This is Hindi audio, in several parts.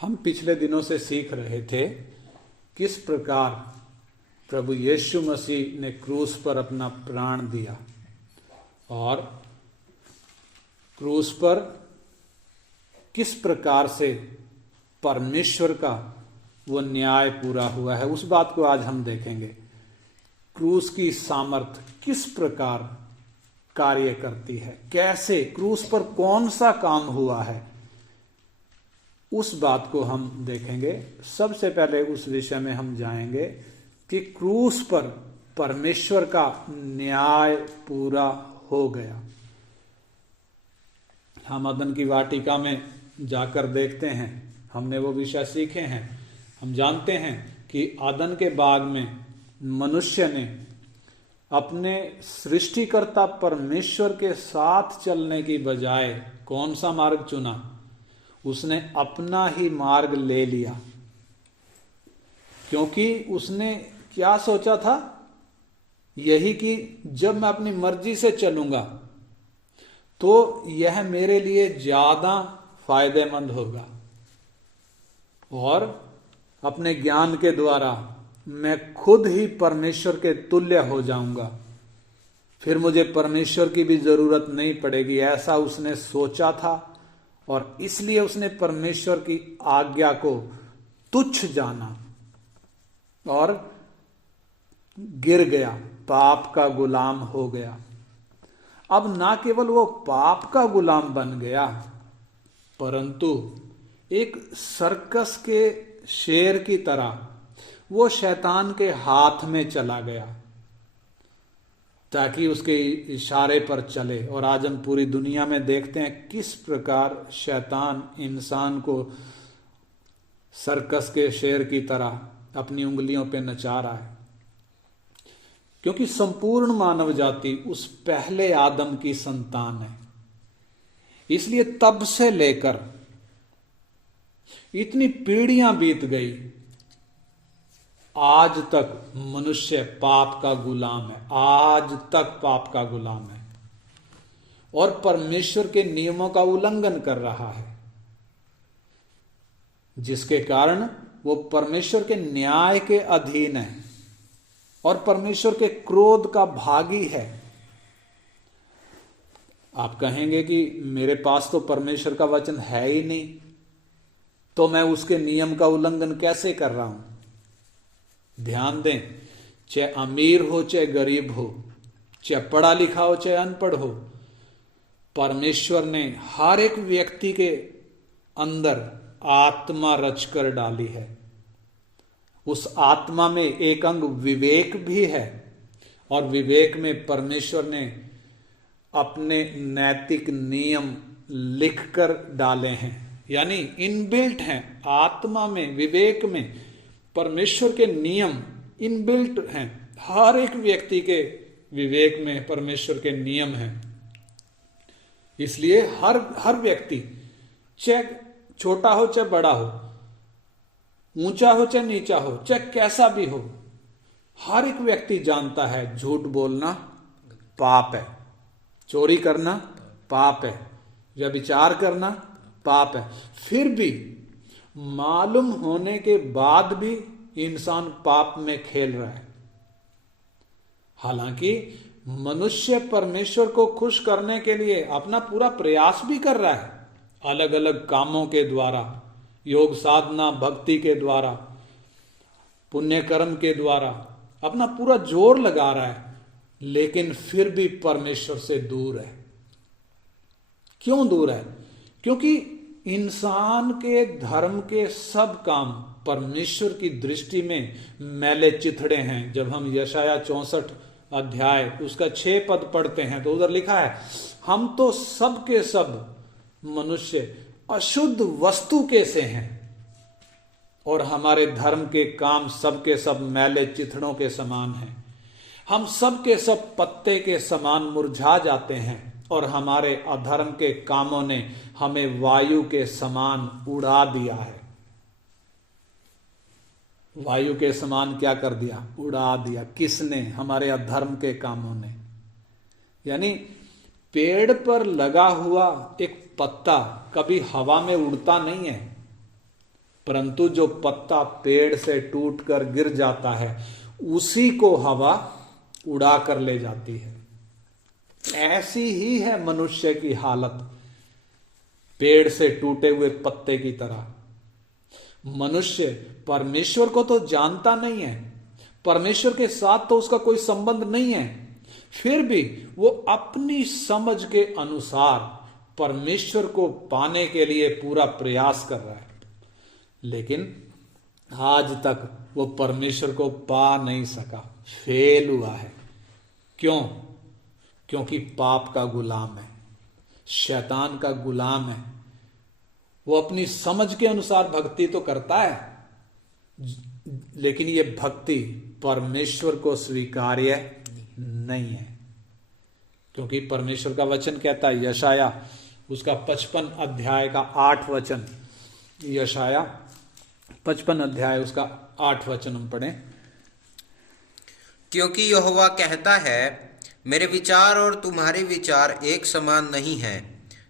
हम पिछले दिनों से सीख रहे थे किस प्रकार प्रभु यीशु मसीह ने क्रूस पर अपना प्राण दिया और क्रूस पर किस प्रकार से परमेश्वर का वो न्याय पूरा हुआ है, उस बात को आज हम देखेंगे। क्रूस की सामर्थ किस प्रकार कार्य करती है, कैसे क्रूस पर कौन सा काम हुआ है, उस बात को हम देखेंगे। सबसे पहले उस विषय में हम जाएंगे कि क्रूस पर परमेश्वर का न्याय पूरा हो गया। हम अदन की वाटिका में जाकर देखते हैं, हमने वो विषय सीखे हैं। हम जानते हैं कि अदन के बाग में मनुष्य ने अपने सृष्टिकर्ता परमेश्वर के साथ चलने की बजाय कौन सा मार्ग चुना? उसने अपना ही मार्ग ले लिया, क्योंकि उसने क्या सोचा था? यही कि जब मैं अपनी मर्जी से चलूंगा तो यह मेरे लिए ज्यादा फायदेमंद होगा और अपने ज्ञान के द्वारा मैं खुद ही परमेश्वर के तुल्य हो जाऊंगा, फिर मुझे परमेश्वर की भी जरूरत नहीं पड़ेगी। ऐसा उसने सोचा था और इसलिए उसने परमेश्वर की आज्ञा को तुच्छ जाना और गिर गया, पाप का गुलाम हो गया। अब ना केवल वो पाप का गुलाम बन गया, परंतु एक सर्कस के शेर की तरह वो शैतान के हाथ में चला गया ताकि उसके इशारे पर चले। और आज हम पूरी दुनिया में देखते हैं किस प्रकार शैतान इंसान को सर्कस के शेर की तरह अपनी उंगलियों पे नचा रहा है, क्योंकि संपूर्ण मानव जाति उस पहले आदम की संतान है। इसलिए तब से लेकर इतनी पीढ़ियां बीत गई, आज तक मनुष्य पाप का गुलाम है, आज तक पाप का गुलाम है और परमेश्वर के नियमों का उल्लंघन कर रहा है, जिसके कारण वो परमेश्वर के न्याय के अधीन है और परमेश्वर के क्रोध का भागी है। आप कहेंगे कि मेरे पास तो परमेश्वर का वचन है ही नहीं, तो मैं उसके नियम का उल्लंघन कैसे कर रहा हूं? ध्यान दें, चाहे अमीर हो चाहे गरीब हो, चाहे पढ़ा लिखा हो चाहे अनपढ़ हो, परमेश्वर ने हर एक व्यक्ति के अंदर आत्मा रचकर डाली है। उस आत्मा में एक अंग विवेक भी है और विवेक में परमेश्वर ने अपने नैतिक नियम लिखकर डाले हैं, यानी इनबिल्ट हैं। आत्मा में, विवेक में परमेश्वर के नियम इनबिल्ट हैं। हर एक व्यक्ति के विवेक में परमेश्वर के नियम हैं। इसलिए हर व्यक्ति, चाहे छोटा हो चाहे बड़ा हो, ऊंचा हो चाहे नीचा हो, चाहे कैसा भी हो, हर एक व्यक्ति जानता है झूठ बोलना पाप है, चोरी करना पाप है, व्यभिचार करना पाप है। फिर भी मालूम होने के बाद भी इंसान पाप में खेल रहा है। हालांकि मनुष्य परमेश्वर को खुश करने के लिए अपना पूरा प्रयास भी कर रहा है, अलग अलग कामों के द्वारा, योग साधना, भक्ति के द्वारा, पुण्य कर्म के द्वारा अपना पूरा जोर लगा रहा है, लेकिन फिर भी परमेश्वर से दूर है। क्यों दूर है? क्योंकि इंसान के धर्म के सब काम परमेश्वर की दृष्टि में मैले चिथड़े हैं। जब हम यशाया 64 अध्याय उसका 6 पद पढ़ते हैं तो उधर लिखा है, हम तो सब के सब मनुष्य अशुद्ध वस्तु के से हैं और हमारे धर्म के काम सब के सब मैले चिथड़ों के समान हैं। हम सब के सब पत्ते के समान मुरझा जाते हैं और हमारे अधर्म के कामों ने हमें वायु के समान उड़ा दिया है। वायु के समान क्या कर दिया? उड़ा दिया। किसने? हमारे अधर्म के कामों ने। यानी पेड़ पर लगा हुआ एक पत्ता कभी हवा में उड़ता नहीं है, परंतु जो पत्ता पेड़ से टूटकर गिर जाता है उसी को हवा उड़ा कर ले जाती है। ऐसी ही है मनुष्य की हालत, पेड़ से टूटे हुए पत्ते की तरह। मनुष्य परमेश्वर को तो जानता नहीं है, परमेश्वर के साथ तो उसका कोई संबंध नहीं है, फिर भी वो अपनी समझ के अनुसार परमेश्वर को पाने के लिए पूरा प्रयास कर रहा है, लेकिन आज तक वो परमेश्वर को पा नहीं सका, फेल हुआ है। क्यों? क्योंकि पाप का गुलाम है, शैतान का गुलाम है। वो अपनी समझ के अनुसार भक्ति तो करता है, लेकिन ये भक्ति परमेश्वर को स्वीकार्य नहीं है। क्योंकि परमेश्वर का वचन कहता है, यशाया उसका 55 अध्याय का 8 वचन, यशाया 55 अध्याय उसका 8 वचन हम पढ़ें। क्योंकि यहोवा कहता है, मेरे विचार और तुम्हारे विचार एक समान नहीं है,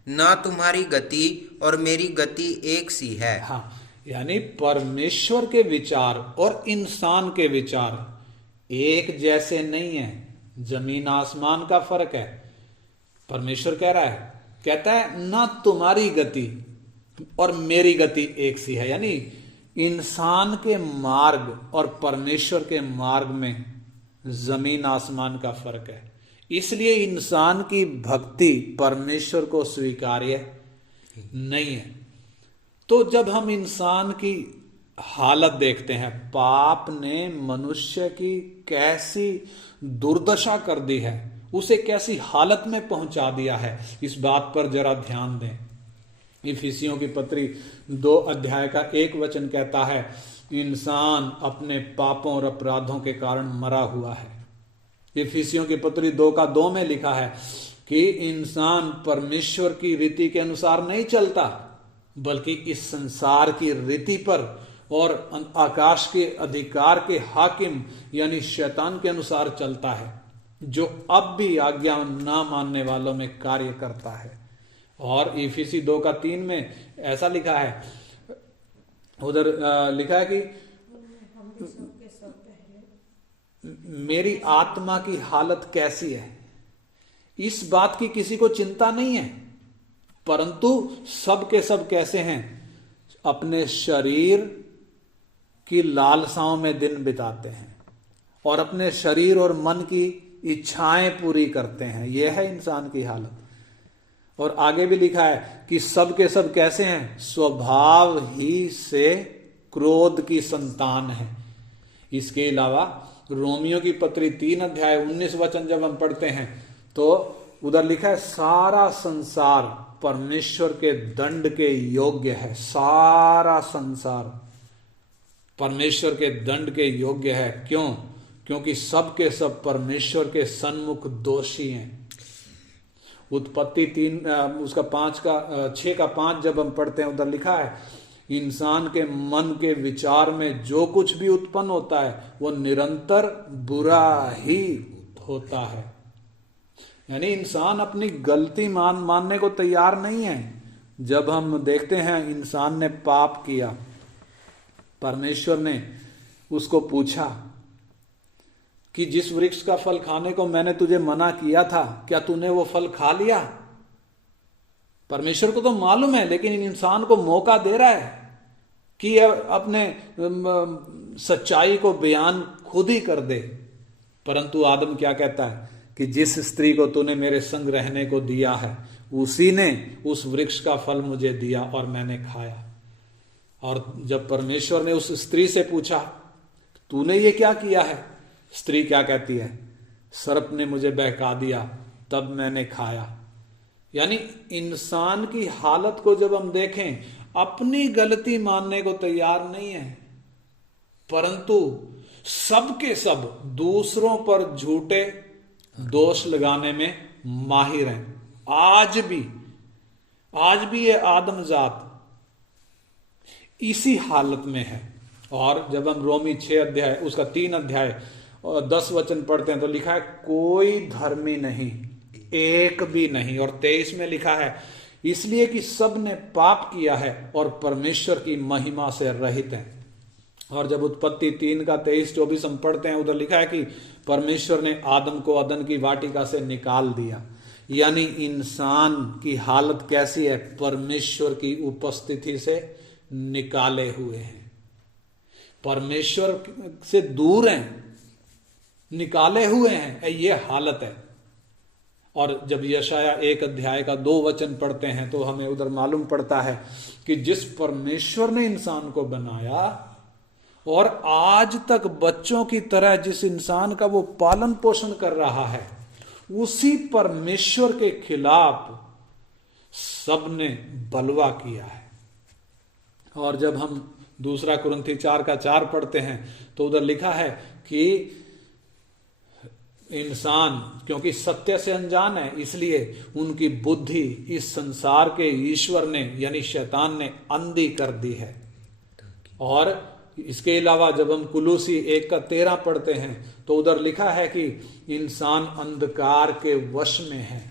ना तुम्हारी गति और मेरी गति एक सी है। हाँ, यानी परमेश्वर के विचार और इंसान के विचार एक जैसे नहीं है, जमीन आसमान का फर्क है। परमेश्वर कह रहा है, कहता है ना तुम्हारी गति और मेरी गति एक सी है, यानी इंसान के मार्ग और परमेश्वर के मार्ग में जमीन आसमान का फर्क है। इसलिए इंसान की भक्ति परमेश्वर को स्वीकार्य नहीं है। तो जब हम इंसान की हालत देखते हैं, पाप ने मनुष्य की कैसी दुर्दशा कर दी है, उसे कैसी हालत में पहुंचा दिया है, इस बात पर जरा ध्यान दें। इफिसियों की पत्री 2 अध्याय का 1 वचन कहता है, इंसान अपने पापों और अपराधों के कारण मरा हुआ है। इफिसियों की पत्री 2 का 2 में लिखा है कि इंसान परमेश्वर की रीति के अनुसार नहीं चलता, बल्कि इस संसार की रीति पर और आकाश के अधिकार के हाकिम यानी शैतान के अनुसार चलता है, जो अब भी आज्ञा ना मानने वालों में कार्य करता है। और इफिसी 2 का 3 में ऐसा लिखा है, उधर लिखा है कि मेरी आत्मा की हालत कैसी है, इस बात की किसी को चिंता नहीं है, परंतु सब के सब कैसे हैं, अपने शरीर की लालसाओं में दिन बिताते हैं और अपने शरीर और मन की इच्छाएं पूरी करते हैं। यह है इंसान की हालत। और आगे भी लिखा है कि सब के सब कैसे हैं, स्वभाव ही से क्रोध की संतान है। इसके अलावा रोमियो की पत्री 3 अध्याय 19 वचन जब हम पढ़ते हैं तो उधर लिखा है, सारा संसार परमेश्वर के दंड के योग्य है। सारा संसार परमेश्वर के दंड के योग्य है। क्यों? क्योंकि सब के सब परमेश्वर के सन्मुख दोषी हैं। उत्पत्ति 3 उसका 6 का 5 जब हम पढ़ते हैं, उधर लिखा है, इंसान के मन के विचार में जो कुछ भी उत्पन्न होता है वो निरंतर बुरा ही होता है। यानी इंसान अपनी गलती मानने को तैयार नहीं है। जब हम देखते हैं इंसान ने पाप किया, परमेश्वर ने उसको पूछा कि जिस वृक्ष का फल खाने को मैंने तुझे मना किया था, क्या तूने वो फल खा लिया? परमेश्वर को तो मालूम है, लेकिन इंसान को मौका दे रहा है कि अपने सच्चाई को बयान खुद ही कर दे। परंतु आदम क्या कहता है कि जिस स्त्री को तूने मेरे संग रहने को दिया है, उसी ने उस वृक्ष का फल मुझे दिया और मैंने खाया। और जब परमेश्वर ने उस स्त्री से पूछा, तूने ये क्या किया है? स्त्री क्या कहती है? सर्प ने मुझे बहका दिया, तब मैंने खाया। यानी इंसान की हालत को जब हम देखें, अपनी गलती मानने को तैयार नहीं है, परंतु सबके सब दूसरों पर झूठे दोष लगाने में माहिर हैं। आज भी ये आदम जात इसी हालत में है। और जब हम रोमी 6 अध्याय उसका 3 अध्याय और 10 वचन पढ़ते हैं तो लिखा है, कोई धर्मी नहीं, एक भी नहीं। और 23 में लिखा है, इसलिए कि सब ने पाप किया है और परमेश्वर की महिमा से रहित हैं। और जब उत्पत्ति 3 का 23-24 हम पढ़ते हैं, उधर लिखा है कि परमेश्वर ने आदम को अदन की वाटिका से निकाल दिया। यानी इंसान की हालत कैसी है? परमेश्वर की उपस्थिति से निकाले हुए हैं, परमेश्वर से दूर हैं, निकाले हुए हैं, ये हालत है। और जब यशाया 1 अध्याय का 2 वचन पढ़ते हैं तो हमें उधर मालूम पड़ता है कि जिस परमेश्वर ने इंसान को बनाया और आज तक बच्चों की तरह जिस इंसान का वो पालन पोषण कर रहा है, उसी परमेश्वर के खिलाफ सबने बलवा किया है। और जब हम 2 कुरिन्थी 4 का 4 पढ़ते हैं तो उधर लिखा है कि इंसान क्योंकि सत्य से अनजान है, इसलिए उनकी बुद्धि इस संसार के ईश्वर ने यानी शैतान ने अंधी कर दी है। और इसके अलावा जब हम कुलूसी 1 का 13 पढ़ते हैं तो उधर लिखा है कि इंसान अंधकार के वश में है।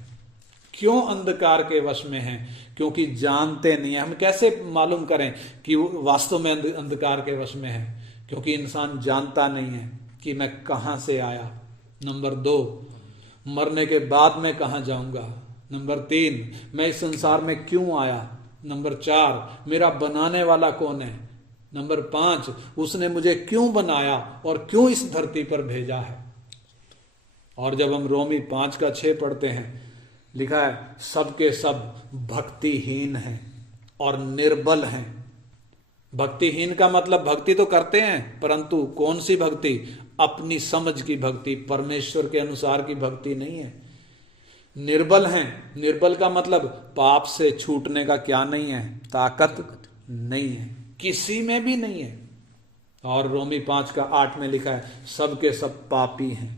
क्यों अंधकार के वश में है? क्योंकि जानते नहीं है। हम कैसे मालूम करें कि वो वास्तव में अंधकार के वश में है? क्योंकि इंसान जानता नहीं है कि मैं कहां से आया। नंबर 2, मरने के बाद मैं कहां जाऊंगा। नंबर 3, मैं इस संसार में क्यों आया। नंबर 4, मेरा बनाने वाला कौन है। नंबर 5, उसने मुझे क्यों बनाया और क्यों इस धरती पर भेजा है। और जब हम रोमी 5 का 6 पढ़ते हैं, लिखा है सबके सब भक्तिहीन हैं और निर्बल हैं। भक्तिहीन का मतलब भक्ति तो करते हैं, परंतु कौन सी भक्ति? अपनी समझ की भक्ति, परमेश्वर के अनुसार की भक्ति नहीं है। निर्बल हैं। निर्बल का मतलब पाप से छूटने का क्या नहीं है? ताकत नहीं है, किसी में भी नहीं है। और रोमी 5 का 8 में लिखा है सबके सब पापी हैं।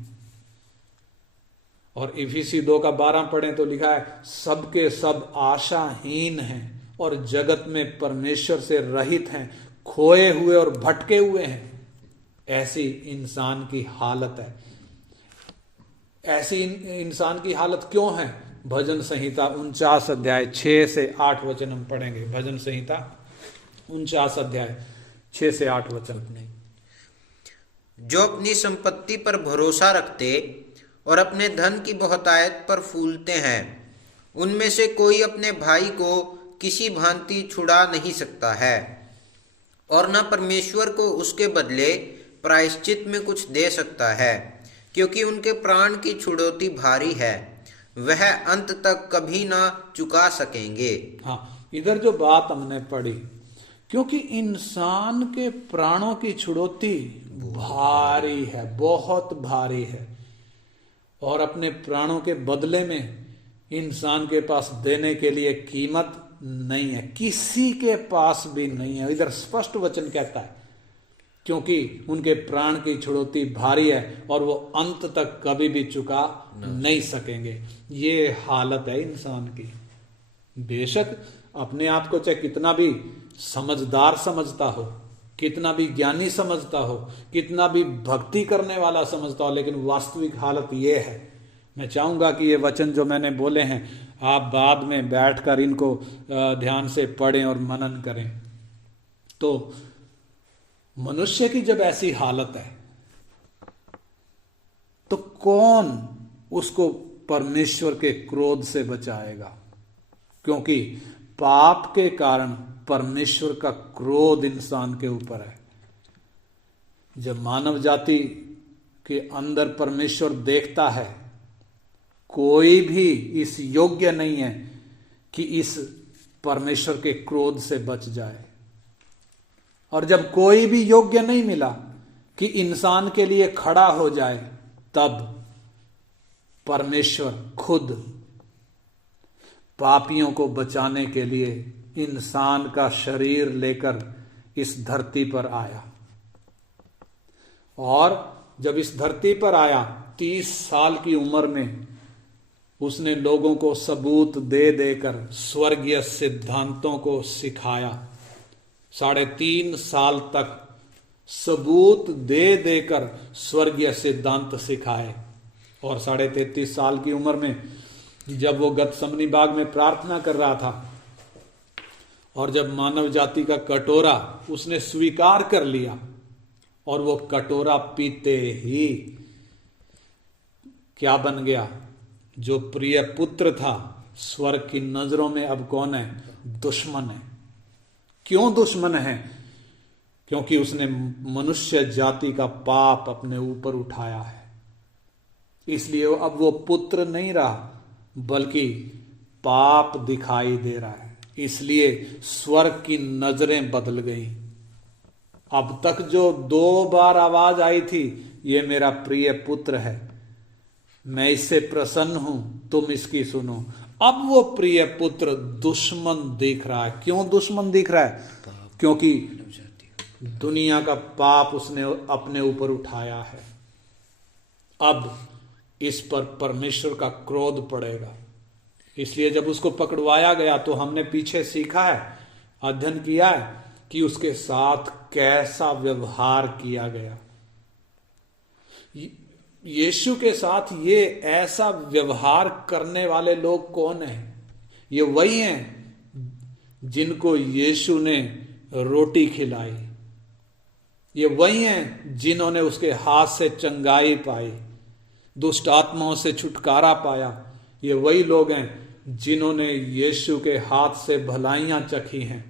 और इफिसी 2 का 12 पढ़ें तो लिखा है सबके सब आशाहीन हैं और जगत में परमेश्वर से रहित हैं, खोए हुए और भटके हुए हैं। ऐसी इंसान की हालत है। ऐसी इंसान की हालत क्यों है? भजन संहिता 49 अध्याय 6 से 8 वचन हम पढ़ेंगे। भजन संहिता 49 अध्याय 6 से 8 वचन। जो अपनी संपत्ति पर भरोसा रखते और अपने धन की बहुतायत पर फूलते हैं, उनमें से कोई अपने भाई को किसी भांति छुड़ा नहीं सकता है और न परमेश्वर को उसके बदले प्रायश्चित में कुछ दे सकता है, क्योंकि उनके प्राण की छुड़ौती भारी है, वह अंत तक कभी ना चुका सकेंगे। हाँ, इधर जो बात हमने पढ़ी, क्योंकि इंसान के प्राणों की छुड़ौती भारी है, बहुत भारी है, और अपने प्राणों के बदले में इंसान के पास देने के लिए कीमत नहीं है, किसी के पास भी नहीं है। इधर स्पष्ट वचन कहता है क्योंकि उनके प्राण की छुड़ौती भारी है और वो अंत तक कभी भी चुका नहीं सकेंगे। ये हालत है इंसान की। बेशक अपने आप को चाहे कितना भी समझदार समझता हो, कितना भी ज्ञानी समझता हो, कितना भी भक्ति करने वाला समझता हो, लेकिन वास्तविक हालत ये है। मैं चाहूंगा कि ये वचन जो मैंने बोले हैं आप बाद में बैठकर इनको ध्यान से पढ़ें और मनन करें। तो मनुष्य की जब ऐसी हालत है तो कौन उसको परमेश्वर के क्रोध से बचाएगा? क्योंकि पाप के कारण परमेश्वर का क्रोध इंसान के ऊपर है। जब मानव जाति के अंदर परमेश्वर देखता है, कोई भी इस योग्य नहीं है कि इस परमेश्वर के क्रोध से बच जाए। और जब कोई भी योग्य नहीं मिला कि इंसान के लिए खड़ा हो जाए, तब परमेश्वर खुद पापियों को बचाने के लिए इंसान का शरीर लेकर इस धरती पर आया। और जब इस धरती पर आया 30 साल की उम्र में उसने लोगों को सबूत दे देकर स्वर्गीय सिद्धांतों को सिखाया। 3.5 साल तक सबूत दे देकर स्वर्गीय सिद्धांत सिखाए। और 33.5 साल की उम्र में जब वो गतसमनी बाग में प्रार्थना कर रहा था और जब मानव जाति का कटोरा उसने स्वीकार कर लिया और वो कटोरा पीते ही क्या बन गया, जो प्रिय पुत्र था स्वर्ग की नजरों में अब कौन है, दुश्मन है। क्यों दुश्मन है? क्योंकि उसने मनुष्य जाति का पाप अपने ऊपर उठाया है। इसलिए अब वो पुत्र नहीं रहा बल्कि पाप दिखाई दे रहा है। इसलिए स्वर्ग की नजरें बदल गई। अब तक जो 2 बार आवाज आई थी, ये मेरा प्रिय पुत्र है, मैं इससे प्रसन्न हूं, तुम इसकी सुनो, अब वो प्रिय पुत्र दुश्मन दिख रहा है। क्यों दुश्मन दिख रहा है? क्योंकि दुनिया का पाप उसने अपने ऊपर उठाया है। अब इस पर परमेश्वर का क्रोध पड़ेगा। इसलिए जब उसको पकड़वाया गया तो हमने पीछे सीखा है, अध्ययन किया है कि उसके साथ कैसा व्यवहार किया गया। यीशु के साथ ये ऐसा व्यवहार करने वाले लोग कौन हैं? ये वही हैं जिनको यीशु ने रोटी खिलाई। ये वही हैं जिन्होंने उसके हाथ से चंगाई पाई, दुष्ट आत्माओं से छुटकारा पाया। ये वही लोग हैं जिन्होंने यीशु के हाथ से भलाइयां चखी हैं।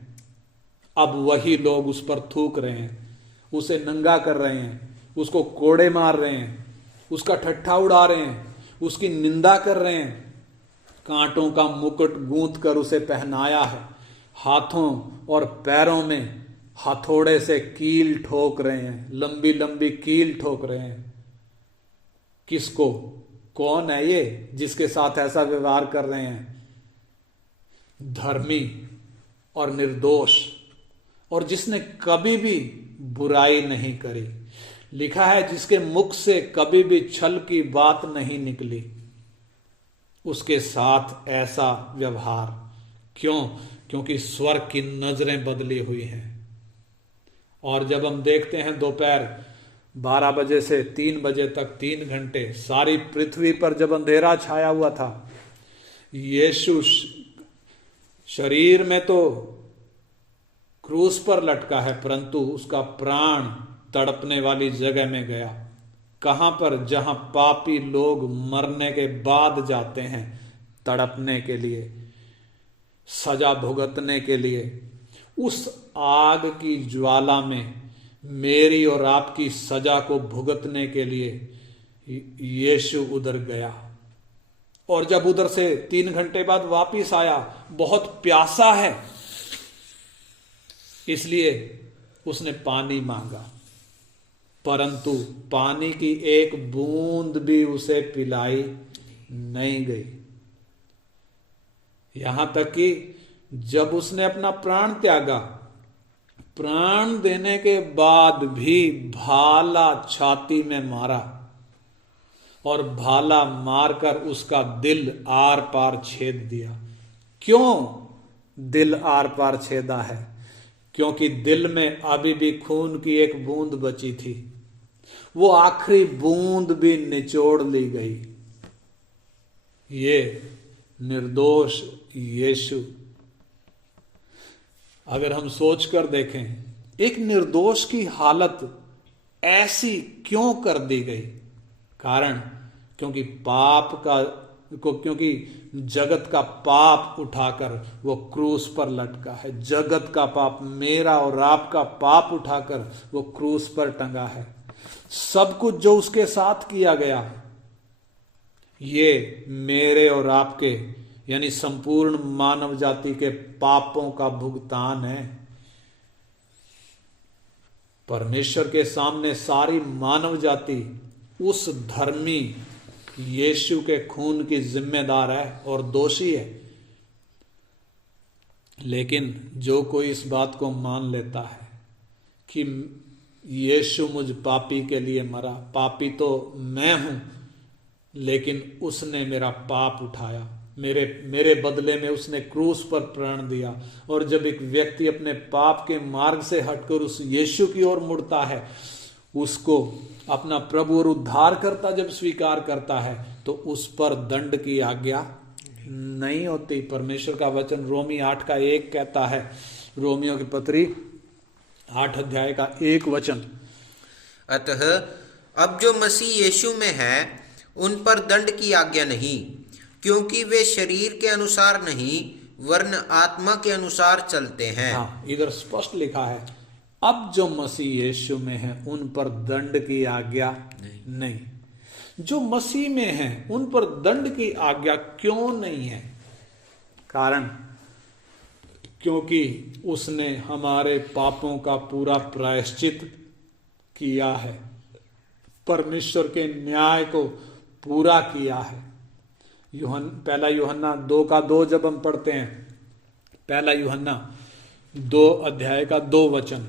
अब वही लोग उस पर थूक रहे हैं, उसे नंगा कर रहे हैं, उसको कोड़े मार रहे हैं, उसका ठट्ठा उड़ा रहे हैं, उसकी निंदा कर रहे हैं। कांटों का मुकुट गूंथ कर उसे पहनाया है, हाथों और पैरों में हथौड़े से कील ठोक रहे हैं, लंबी लंबी कील ठोक रहे हैं। किसको? कौन है ये जिसके साथ ऐसा व्यवहार कर रहे हैं? धर्मी और निर्दोष, और जिसने कभी भी बुराई नहीं करी। लिखा है जिसके मुख से कभी भी छल की बात नहीं निकली, उसके साथ ऐसा व्यवहार। क्यों? क्योंकि स्वर्ग की नजरें बदली हुई हैं। और जब हम देखते हैं दोपहर 12 बजे से 3 बजे तक 3 घंटे सारी पृथ्वी पर जब अंधेरा छाया हुआ था, यीशु शरीर में तो क्रूस पर लटका है, परंतु उसका प्राण तड़पने वाली जगह में गया। कहां पर? जहां पापी लोग मरने के बाद जाते हैं तड़पने के लिए, सजा भुगतने के लिए। उस आग की ज्वाला में मेरी और आपकी सजा को भुगतने के लिए यीशु उधर गया। और जब उधर से 3 घंटे बाद वापिस आया, बहुत प्यासा है, इसलिए उसने पानी मांगा, परंतु पानी की एक बूंद भी उसे पिलाई नहीं गई। यहां तक कि जब उसने अपना प्राण त्यागा, प्राण देने के बाद भी भाला छाती में मारा और भाला मारकर उसका दिल आर पार छेद दिया। क्यों दिल आर पार छेदा है? क्योंकि दिल में अभी भी खून की एक बूंद बची थी, वो आखिरी बूंद भी निचोड़ ली गई। ये निर्दोष यीशु, अगर हम सोच कर देखें, एक निर्दोष की हालत ऐसी क्यों कर दी गई? कारण क्योंकि क्योंकि जगत का पाप उठाकर वो क्रूस पर लटका है। जगत का पाप, मेरा और आपका पाप उठाकर वो क्रूस पर टंगा है। सब कुछ जो उसके साथ किया गया, ये मेरे और आपके यानी संपूर्ण मानव जाति के पापों का भुगतान है। परमेश्वर के सामने सारी मानव जाति उस धर्मी यीशु के खून की जिम्मेदार है और दोषी है। लेकिन जो कोई इस बात को मान लेता है कि यीशु मुझ पापी के लिए मरा, पापी तो मैं हूं, लेकिन उसने मेरा पाप उठाया, मेरे बदले में उसने क्रूस पर प्राण दिया। और जब एक व्यक्ति अपने पाप के मार्ग से हटकर उस यीशु की ओर मुड़ता है, उसको अपना प्रभु और उद्धारकर्ता जब स्वीकार करता है, तो उस पर दंड की आज्ञा नहीं होती। परमेश्वर का वचन रोमी 8:1 कहता है, रोमियो की पत्री 8 अध्याय का 1 वचन, अतः अब जो मसीह यीशु में है उन पर दंड की आज्ञा नहीं, क्योंकि वे शरीर के अनुसार नहीं वरन आत्मा के अनुसार चलते हैं। हाँ, इधर स्पष्ट लिखा है, अब जो मसीह यीशु में है उन पर दंड की आज्ञा नहीं। जो मसीह में है उन पर दंड की आज्ञा क्यों नहीं है? कारण, क्योंकि उसने हमारे पापों का पूरा प्रायश्चित किया है, परमेश्वर के न्याय को पूरा किया है। पहला यूहन्ना 2:2 जब हम पढ़ते हैं, पहला यूहन्ना 2 अध्याय का 2 वचन,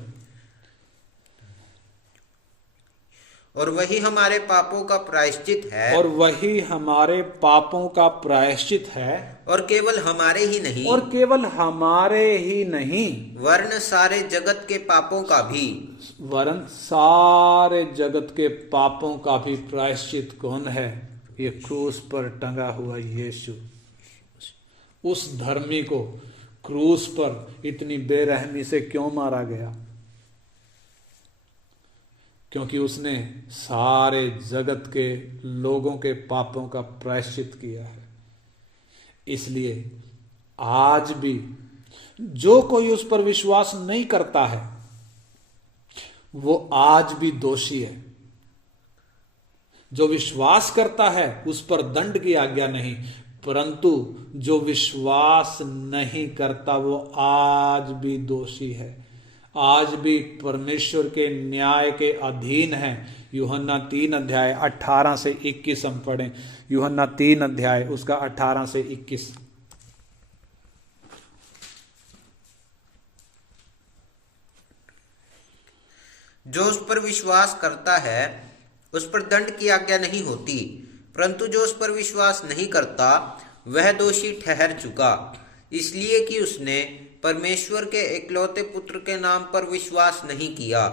और वही हमारे पापों का प्रायश्चित है, और वही हमारे पापों का प्रायश्चित है, और केवल हमारे ही नहीं, और केवल हमारे ही नहीं वरन सारे जगत के पापों का भी। वरन सारे जगत के पापों का भी प्रायश्चित कौन है? ये क्रूस पर टंगा हुआ यीशु। उस धर्मी को क्रूस पर इतनी बेरहमी से क्यों मारा गया? क्योंकि उसने सारे जगत के लोगों के पापों का प्रायश्चित किया है। इसलिए आज भी जो कोई उस पर विश्वास नहीं करता है वो आज भी दोषी है। जो विश्वास करता है उस पर दंड की आज्ञा नहीं, परंतु जो विश्वास नहीं करता वो आज भी दोषी है, आज भी परमेश्वर के न्याय के अधीन है। यूहन्ना 3 अध्याय 18 से 21 हम पढ़ें। यूहन्ना 3 अध्याय उसका 18 से 21। जो उस पर विश्वास करता है उस पर दंड की आज्ञा नहीं होती, परंतु जो उस पर विश्वास नहीं करता वह दोषी ठहर चुका, इसलिए कि उसने परमेश्वर के इकलौते पुत्र के नाम पर विश्वास नहीं किया।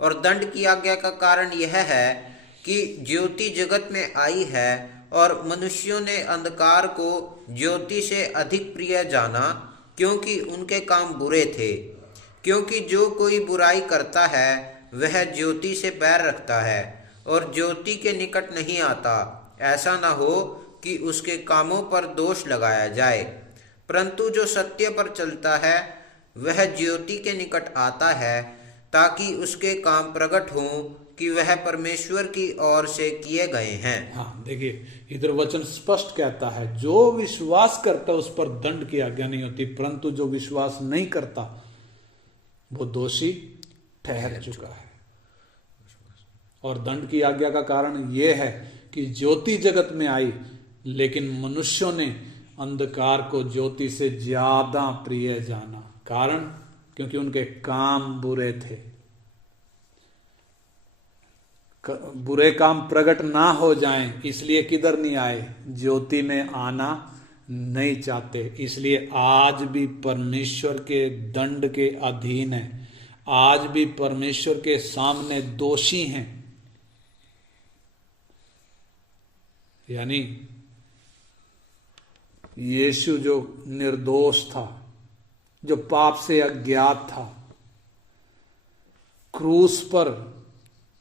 और दंड की आज्ञा का कारण यह है कि ज्योति जगत में आई है और मनुष्यों ने अंधकार को ज्योति से अधिक प्रिय जाना, क्योंकि उनके काम बुरे थे। क्योंकि जो कोई बुराई करता है वह ज्योति से बैर रखता है और ज्योति के निकट नहीं आता, ऐसा न हो कि उसके कामों पर दोष लगाया जाए। परंतु जो सत्य पर चलता है वह ज्योति के निकट आता है, ताकि उसके काम प्रकट हों कि वह परमेश्वर की ओर से किए गए हैं। हाँ, देखिए इधर वचन स्पष्ट कहता है, जो विश्वास करता है उस पर दंड की आज्ञा नहीं होती, परंतु जो विश्वास नहीं करता वो दोषी ठहर चुका है। और दंड की आज्ञा का कारण यह है कि ज्योति जगत में आई, लेकिन मनुष्यों ने अंधकार को ज्योति से ज्यादा प्रिय जाना। कारण, क्योंकि उनके काम बुरे थे। बुरे काम प्रकट ना हो जाएं, इसलिए किधर नहीं आए, ज्योति में आना नहीं चाहते। इसलिए आज भी परमेश्वर के दंड के अधीन है, आज भी परमेश्वर के सामने दोषी हैं। यानी यीशु जो निर्दोष था, जो पाप से अज्ञात था, क्रूस पर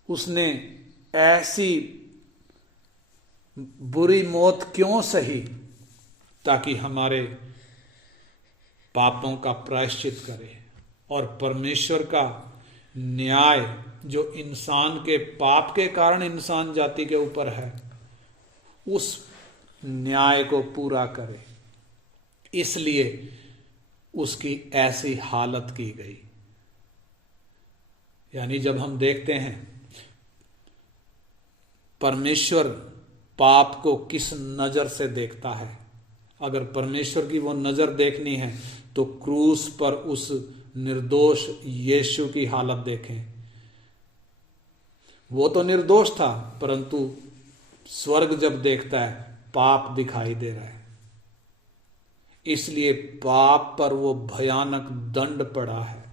उसने ऐसी बुरी मौत क्यों सही? ताकि हमारे पापों का प्रायश्चित करे। और परमेश्वर का न्याय जो इंसान के पाप के कारण इंसान जाति के ऊपर है, उस न्याय को पूरा करे, इसलिए उसकी ऐसी हालत की गई। यानी जब हम देखते हैं परमेश्वर पाप को किस नजर से देखता है, अगर परमेश्वर की वो नजर देखनी है तो क्रूस पर उस निर्दोष यीशु की हालत देखें। वो तो निर्दोष था, परंतु स्वर्ग जब देखता है पाप दिखाई दे रहा है, इसलिए पाप पर वो भयानक दंड पड़ा है।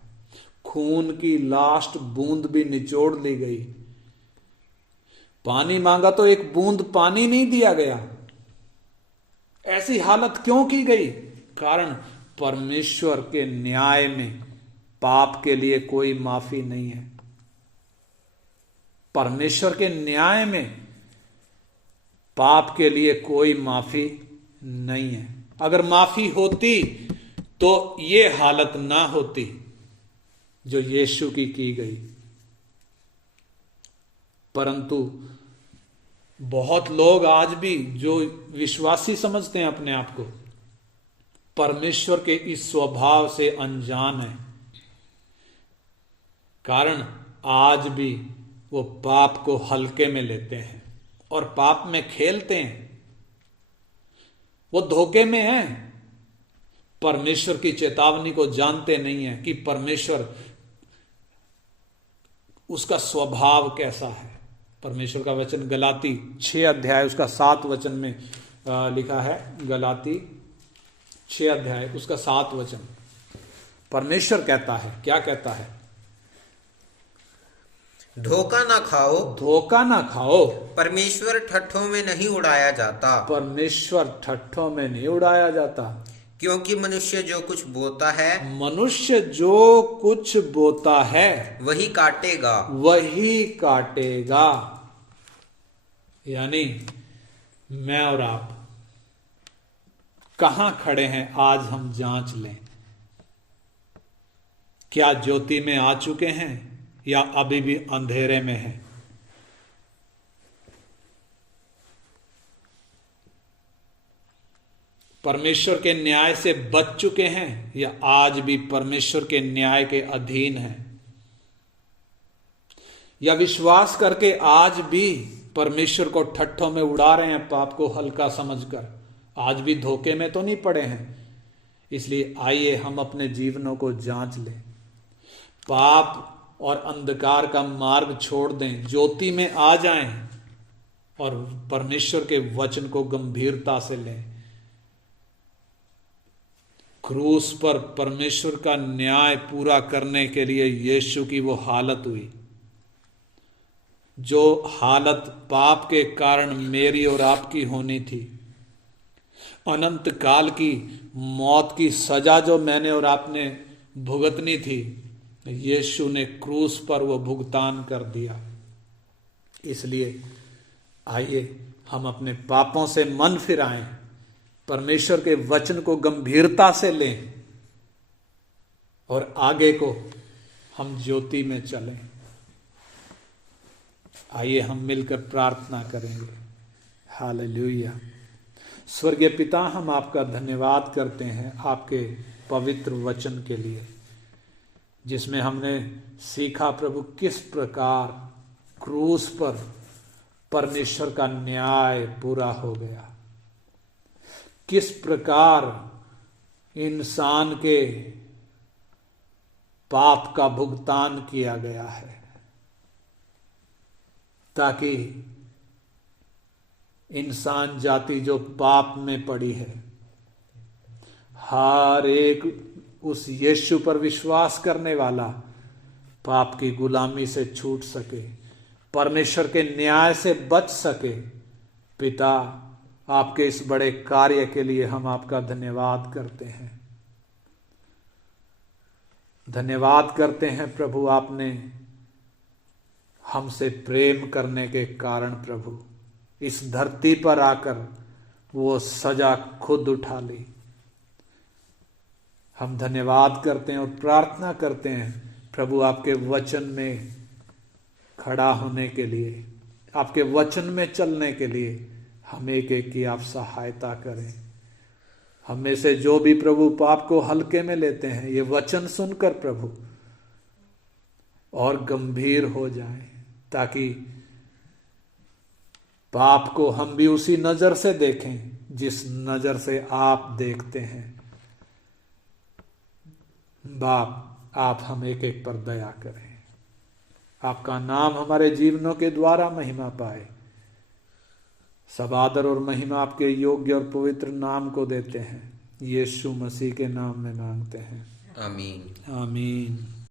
खून की लास्ट बूंद भी निचोड़ ली गई। पानी मांगा तो एक बूंद पानी नहीं दिया गया, ऐसी हालत क्यों की गई? कारण परमेश्वर के न्याय में पाप के लिए कोई माफी नहीं है। परमेश्वर के न्याय में पाप के लिए कोई माफी नहीं है। अगर माफी होती तो ये हालत ना होती जो यीशु की गई। परंतु बहुत लोग आज भी जो विश्वासी समझते हैं अपने आप को, परमेश्वर के इस स्वभाव से अनजान है। कारण आज भी वो पाप को हल्के में लेते हैं और पाप में खेलते हैं। वो धोखे में हैं, परमेश्वर की चेतावनी को जानते नहीं है कि परमेश्वर उसका स्वभाव कैसा है। परमेश्वर का वचन गलाती 6 अध्याय उसका 7 वचन में लिखा है। गलाती 6 अध्याय उसका 7 वचन। परमेश्वर कहता है, क्या कहता है? धोखा ना खाओ, धोखा ना खाओ। परमेश्वर ठट्ठों में नहीं उड़ाया जाता। परमेश्वर ठट्ठों में नहीं उड़ाया जाता। क्योंकि मनुष्य जो कुछ बोता है, मनुष्य जो कुछ बोता है वही काटेगा। वही काटेगा। यानी मैं और आप कहां खड़े हैं आज हम जांच लें। क्या ज्योति में आ चुके हैं या अभी भी अंधेरे में हैं? परमेश्वर के न्याय से बच चुके हैं या आज भी परमेश्वर के न्याय के अधीन हैं? या विश्वास करके आज भी परमेश्वर को ठट्ठों में उड़ा रहे हैं, पाप को हल्का समझकर? आज भी धोखे में तो नहीं पड़े हैं? इसलिए आइए हम अपने जीवनों को जांच लें, पाप और अंधकार का मार्ग छोड़ दें, ज्योति में आ जाएं और परमेश्वर के वचन को गंभीरता से लें। क्रूस पर परमेश्वर का न्याय पूरा करने के लिए यीशु की वो हालत हुई, जो हालत पाप के कारण मेरी और आपकी होनी थी। अनंत काल की मौत की सजा जो मैंने और आपने भुगतनी थी, यीशु ने क्रूस पर वो भुगतान कर दिया। इसलिए आइए हम अपने पापों से मन फिराएं, परमेश्वर के वचन को गंभीरता से लें और आगे को हम ज्योति में चलें। आइए हम मिलकर प्रार्थना करेंगे। हालेलुया। स्वर्गीय पिता, हम आपका धन्यवाद करते हैं आपके पवित्र वचन के लिए, जिसमें हमने सीखा प्रभु किस प्रकार क्रूस पर परमेश्वर का न्याय पूरा हो गया, किस प्रकार इंसान के पाप का भुगतान किया गया है, ताकि इंसान जाति जो पाप में पड़ी है, हर एक उस यीशु पर विश्वास करने वाला पाप की गुलामी से छूट सके, परमेश्वर के न्याय से बच सके। पिता, आपके इस बड़े कार्य के लिए हम आपका धन्यवाद करते हैं। धन्यवाद करते हैं प्रभु, आपने हमसे प्रेम करने के कारण प्रभु इस धरती पर आकर वो सजा खुद उठा ली। हम धन्यवाद करते हैं और प्रार्थना करते हैं प्रभु, आपके वचन में खड़ा होने के लिए, आपके वचन में चलने के लिए हम एक एक की आप सहायता करें। हम में से जो भी प्रभु पाप को हल्के में लेते हैं, ये वचन सुनकर प्रभु और गंभीर हो जाएं, ताकि पाप को हम भी उसी नजर से देखें जिस नजर से आप देखते हैं। बाप, आप हम एक एक पर दया करें। आपका नाम हमारे जीवनों के द्वारा महिमा पाए। सब आदर और महिमा आपके योग्य और पवित्र नाम को देते हैं, यीशु मसीह के नाम में मांगते हैं। आमीन। आमीन।